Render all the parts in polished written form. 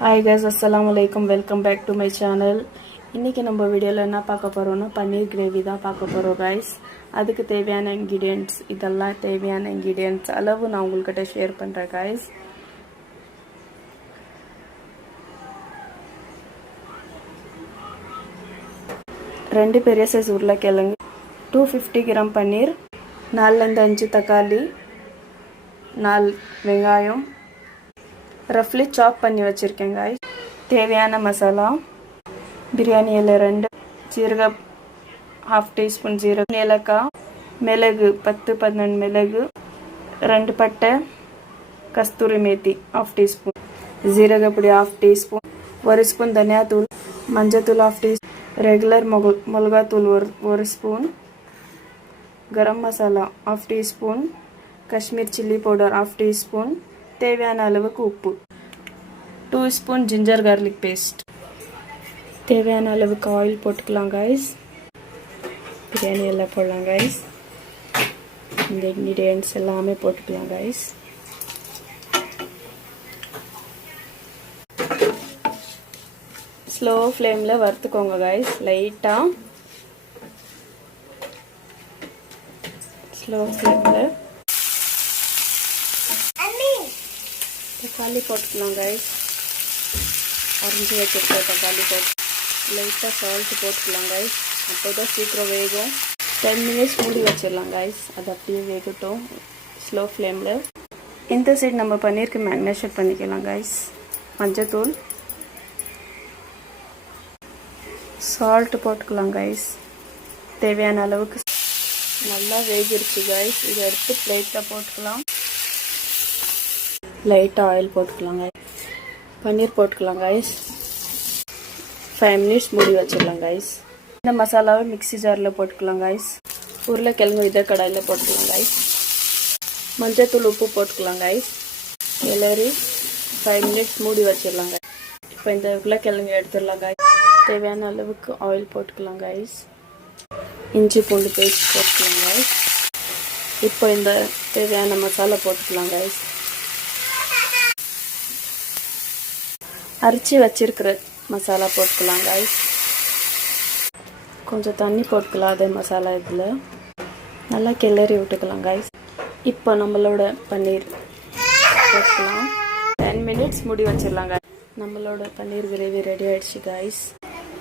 Hi guys, assalamu alaikum. Welcome back to my channel. இன்னைக்கு நம்ம வீடியோல என்ன பார்க்க போறோம்னா பன்னீர் கிரேவி தான் பார்க்க போறோம் guys. அதுக்கு தேவையான ingredients இதெல்லாம் தேவையான ingredients அளவு நான் உங்ககிட்ட ஷேர் பண்றேன் guys. ரெண்டு பெரிய சைஸ் உருளைக்கிழங்கு 250 கிராம் பன்னீர் 4 ல 5 தக்காளி 4 வெங்காயம் रफली चॉप பண்ணி வச்சிருக்கேன் गाइस தேவையான மசாலா பிரியாணி இலை 2 சீரகம் 1/2 டீஸ்பூன் சீரகம் ஏலக்காய் மிளகு 10-12 மிளகு 2 பட்டை கஸ்தூரி மேத்தி 1/2 டீஸ்பூன் ஜீரக பொடி 1/2 டீஸ்பூன் 1 ஸ்பூன் தனியா தூள் மஞ்சள் தூள் 1/2 டீஸ்பூன் ரெகுலர் மிளகா தூள் 1 ஸ்பூன் गरम masala 1/2 teaspoon Kashmir chilli powder 1/2 teaspoon தேவையான அளவுக்கு உப்பு 2 ஸ்பூன் ginger garlic paste தேவையான அளவுக்கு ஆயில் போட்டுக்கலாம் गाइस பிரியாணி எல்லாம் போடலாம் गाइस இந்த ingredients எல்லாமே போட்டுக்கலாம் गाइस ஸ்லோ ஃப்ளேம்ல வறுத்துக்கோங்க गाइस லைட்டா ஸ்லோ ஃப்ளேம்ல तकाली போட்டுக்கலாம் गाइस ஆரஞ்சு வச்சிருக்க தக்காளி போட்டு லைட்டா சால்ட் போட்டுக்கலாம் गाइस அப்போதான் சீக்கிரம் வேகும் 10 மினிட்ஸ் மூடி வச்சிரலாம் गाइस அது அப்படியே வேகட்டும் ஸ்லோ ஃப்ளேம்ல இந்த சைடு நம்ம பன்னீருக்கு மேரினேஷன் பண்ணிக்கலாம் गाइस மஞ்சள் தூள் சால்ட் போட்டுக்கலாம் गाइस தேவையான அளவுக்கு நல்லா வேகிருச்சு गाइस இத எடுத்து பிளேட்ல போட்டுக்கலாம் லைட்டா ஆயில் போட்டுக்கலாம் गाइस பன்னீர் போட்டுக்கலாம் गाइस 5 மினிட்ஸ் மூடி வச்சிரலாம் गाइस இந்த மசாலாவை மிக்ஸி ஜார்ல போட்டுக்கலாம் गाइस உருளைக்கிழங்கு இத கடாயில போட்டுக்கலாம் गाइस மஞ்சள் தூள் உப்பு போட்டுக்கலாம் गाइस கிளறி 5 மினிட்ஸ் மூடி வச்சிரலாம் गाइस இப்போ இந்த உருளைக்கிழங்கு எடுத்துறலாம் गाइस தேவையான அளவுக்கு ஆயில் போட்டுக்கலாம் गाइस இஞ்சி பூண்டு பேஸ்ட் போட்டுக்கலாம் गाइस இப்போ இந்த தேவையான மசாலா போட்டுக்கலாம் गाइस அரைச்சி வச்சிருக்கிற மசாலா போட்டுக்கலாம் गाइस கொஞ்சம் தண்ணி போட்டுக்கலாம் அதே மசாலா இதுல நல்லா கிளறி விட்டுக்கலாம் गाइस இப்போ நம்மளோட பன்னீர் போட்டுக்கலாம் 10 மினிட்ஸ் மூடி வச்சிரலாம் गाइस நம்மளோட பன்னீர் கிரேவி ரெடி ஆயிடுச்சு गाइस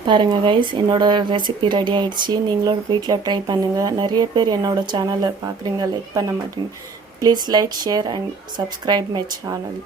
பாருங்க गाइस என்னோட ரெசிபி ரெடி ஆயிடுச்சு நீங்களும் வீட்ல ட்ரை பண்ணுங்க நிறைய பேர் என்னோட சேனலை பார்க்கறீங்க லைக் பண்ண மாட்டீங்க please like share and subscribe my channel